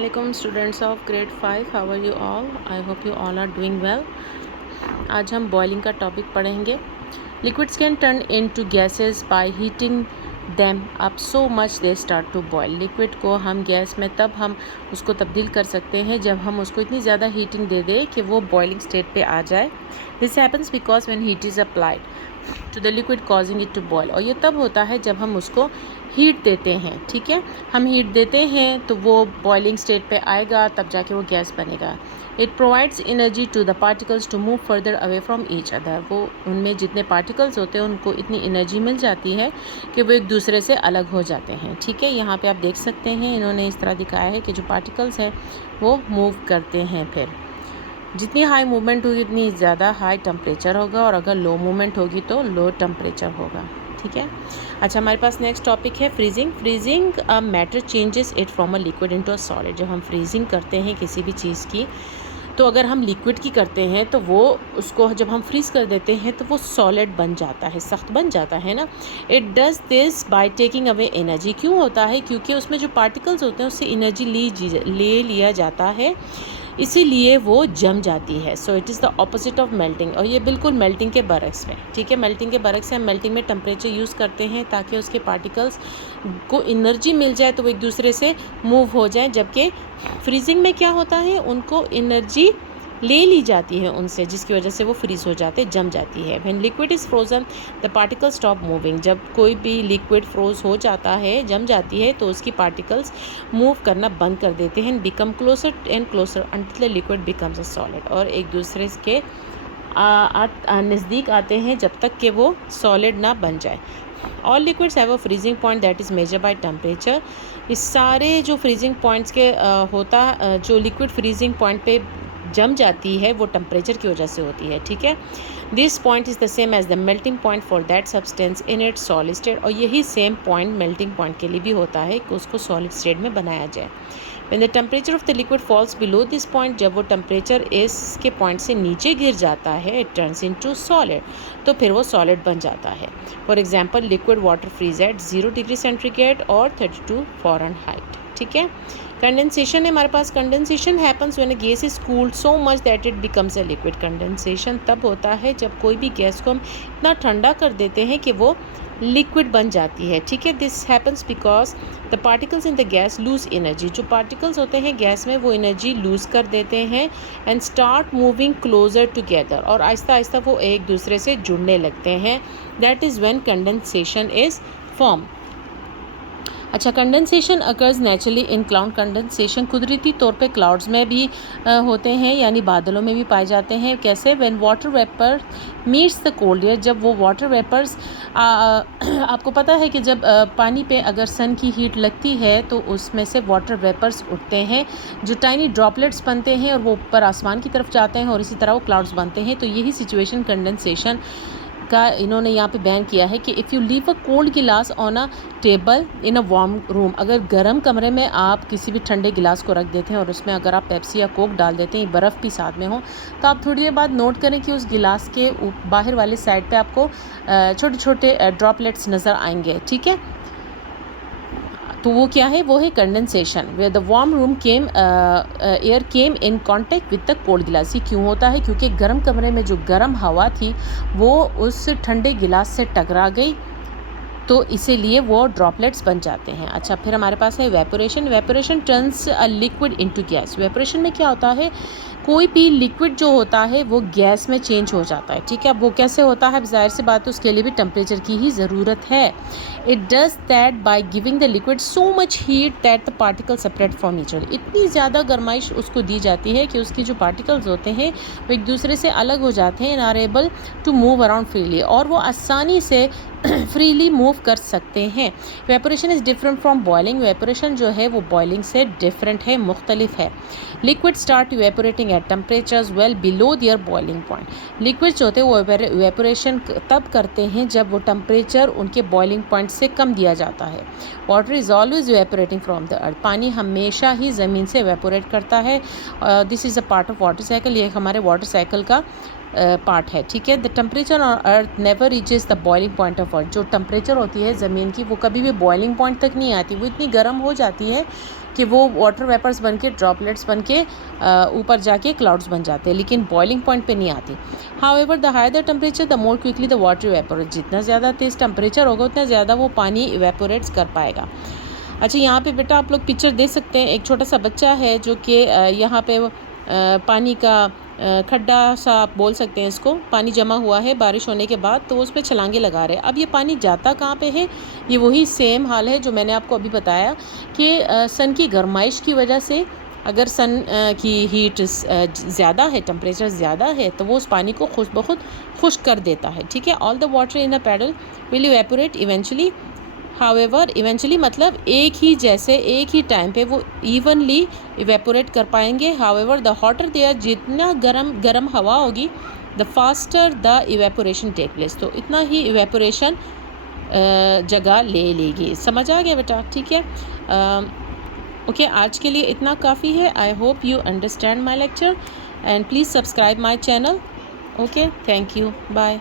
Assalamualaikum students of grade 5, how are you all? I hope you all are doing well. आज हम boiling का topic पढ़ेंगे. Liquids can turn into gases by heating them up so much they start to boil. Liquid को हम gas में तब हम उसको तब्दील कर सकते हैं जब हम उसको इतनी ज़्यादा हीटिंग दे दें कि वो बॉइलिंग स्टेट पे आ जाए. This happens because when heat is applied to the liquid causing it to boil. और ये तब होता है जब हम उसको हीट देते हैं. ठीक है, हम हीट देते हैं तो वो बॉइलिंग स्टेट पे आएगा, तब जाके वो गैस बनेगा. It provides energy to the particles to move further away from each other. वो उनमें जितने पार्टिकल्स होते हैं उनको इतनी एनर्जी मिल जाती है कि वो एक दूसरे से अलग हो जाते हैं. ठीक है, यहाँ पे आप देख सकते हैं इन्होंने इस तरह दिखाया है कि जो पार्टिकल्स हैं वो मूव करते हैं. फिर जितनी हाई मूवमेंट होगी उतनी ज़्यादा हाई टेम्परेचर होगा, और अगर लो मूवमेंट होगी तो लो टेम्परेचर होगा. ठीक है. अच्छा, हमारे पास नेक्स्ट टॉपिक है freezing. Freezing a matter changes it from a liquid into a solid. जब हम फ्रीजिंग करते हैं किसी भी चीज़ की, तो अगर हम लिक्विड की करते हैं तो वो उसको जब हम फ्रीज़ कर देते हैं तो वो सॉलिड बन जाता है, सख्त बन जाता है ना. It does this by taking away energy. क्यों होता है? क्योंकि उसमें जो पार्टिकल्स होते हैं उससे एनर्जी ले लिया जाता है, इसीलिए वो जम जाती है. So it is the opposite of melting. और ये बिल्कुल मेल्टिंग के बरक्स में. ठीक है, मेल्टिंग के बरक्स हम मेल्टिंग में टेम्परेचर यूज़ करते हैं ताकि उसके पार्टिकल्स को एनर्जी मिल जाए तो वो एक दूसरे से मूव हो जाए. जबकि फ्रीजिंग में क्या होता है, उनको एनर्जी ले ली जाती है उनसे, जिसकी वजह से वो फ्रीज़ हो जाते, जम जाती है. When liquid is frozen the particles stop moving. जब कोई भी लिक्विड फ्रोज हो जाता है, जम जाती है, तो उसकी पार्टिकल्स मूव करना बंद कर देते हैं. Become closer and closer until the liquid becomes a solid. और एक दूसरे के नज़दीक आते हैं जब तक कि वो सॉलिड ना बन जाए. All liquids have a freezing point that is measure by temperature. इस सारे जो फ्रीजिंग पॉइंट्स के जो लिक्विड फ्रीजिंग पॉइंट पे जम जाती है वो टेम्परेचर की वजह से होती है. ठीक है, this point is the same as the melting point for that substance in its solid state. और यही सेम पॉइंट मेल्टिंग पॉइंट के लिए भी होता है कि उसको सॉलिड स्टेट में बनाया जाए. When the temperature of the liquid falls below this point, जब वो टेम्परेचर इसके पॉइंट से नीचे गिर जाता है, इट टर्न्स इनटू सॉलिड, तो फिर वो सॉलिड बन जाता है. For example liquid water freeze at 0 degree centigrade और 32 फ़ारेनहाइट. ठीक है. कंडेंसेशन है हमारे पास. Condensation happens when a gas is cooled so much that it becomes a liquid. Condensation तब होता है जब कोई भी गैस को हम इतना ठंडा कर देते हैं कि वो लिक्विड बन जाती है. ठीक है, this happens because the particles in the gas lose energy. जो पार्टिकल्स होते हैं गैस में वो एनर्जी लूज़ कर देते हैं and start moving closer together. और आहिस्ता आहिस्ता वो एक दूसरे से जुड़ने लगते हैं. That is when condensation is form. अच्छा, condensation occurs naturally in cloud. Condensation कुदरती तौर पे क्लाउड्स में भी होते हैं, यानी बादलों में भी पाए जाते हैं. कैसे? When water vapour meets the cold air. जब वो वाटर वेपर्स आपको पता है कि जब पानी पे अगर सन की हीट लगती है तो उसमें से वाटर वेपर्स उठते हैं, जो टाइनी ड्रॉपलेट्स बनते हैं और वो ऊपर आसमान की तरफ जाते हैं और इसी तरह वो क्लाउड्स बनते हैं. तो यही सिचुएशन कंडेंसेशन का इन्होंने यहाँ पे बैन किया है कि if you leave a cold glass on a table in a warm room. अगर गर्म कमरे में आप किसी भी ठंडे गिलास को रख देते हैं और उसमें अगर आप पेप्सी या कोक डाल देते हैं, बर्फ़ भी साथ में हो, तो आप थोड़ी देर बाद नोट करें कि उस गिलास के बाहर वाले साइड पे आपको छोटे छोटे ड्रॉपलेट्स नज़र आएंगे. ठीक है, तो वो क्या है? वो है condensation. Where the warm room came air came in contact with the cold glass. ये क्यों होता है? क्योंकि गर्म कमरे में जो गर्म हवा थी वो उस ठंडे गिलास से टकरा गई, तो इसीलिए वो ड्रॉपलेट्स बन जाते हैं. अच्छा, फिर हमारे पास है evaporation. Evaporation turns a liquid into gas. Evaporation में क्या होता है? कोई भी लिक्विड जो होता है वो गैस में चेंज हो जाता है. ठीक है, अब वो कैसे होता है? ज़ाहिर सी बात है उसके लिए भी टेम्परेचर की ही ज़रूरत है. It does that by giving the liquid so much heat that the particle separate from each other. इतनी ज़्यादा गर्माइश उसको दी जाती है कि उसकी जो पार्टिकल्स होते हैं वो एक दूसरे से अलग हो जाते हैं, and are able to move around freely, और वो आसानी से फ्रीली मूव कर सकते हैं. Vaporation is different from boiling. Vaporation जो है वो बॉइलिंग से डिफरेंट है, मुख्तलिफ है. Liquid start evaporating at temperatures well below their boiling point. Liquid जो होते हैं वो इवेपोरेशन तब करते हैं जब वो टेम्परेचर उनके बॉइलिंग पॉइंट से कम दिया जाता है. Water is always evaporating from the earth. पानी हमेशा ही ज़मीन से इवेपोरेट करता है. This is a part of water cycle. ये हमारे वाटर साइकिल का पार्ट है. ठीक है, the temperature on earth never reaches the boiling point of earth. जो टेम्परेचर होती है ज़मीन की वो कभी भी बॉइलिंग पॉइंट तक नहीं आती, वो इतनी गर्म हो जाती है कि वो वाटर वेपर्स बन के ड्रॉपलेट्स बन के ऊपर जाके क्लाउड्स बन जाते हैं, लेकिन बॉइलिंग पॉइंट पे नहीं आती। However the higher the temperature the more quickly the water evaporate, जितना ज़्यादा तेज़ टेम्परेचर होगा उतना ज़्यादा वो पानी इवेपोरेट्स कर पाएगा। अच्छा, यहाँ पे बेटा आप लोग पिक्चर देख सकते हैं, एक छोटा सा बच्चा है जो कि यहाँ पे पानी का खड्डा सा आप बोल सकते हैं इसको, पानी जमा हुआ है बारिश होने के बाद, तो उस पर छलांगे लगा रहे हैं। अब ये पानी जाता कहाँ पे है? ये वही सेम हाल है जो मैंने आपको अभी बताया कि सन की गर्माइश की वजह से, अगर सन की हीट ज़्यादा है, टेम्परेचर ज़्यादा है, तो वो उस पानी को खुद ब खुद खुश्क कर देता है। ठीक है, all the water in a puddle will evaporate eventually. However eventually मतलब एक ही जैसे एक ही टाइम पे वो इवनली इवेपोरेट कर पाएंगे। However the hotter they are, जितना गर्म हवा होगी the faster the evaporation take place, तो इतना ही इवेपोरेशन जगह ले लेगी। समझ आ गया बेटा? ठीक है, ओके, आज के लिए इतना काफ़ी है। I hope you understand my lecture and please subscribe my channel. Okay, thank you, bye.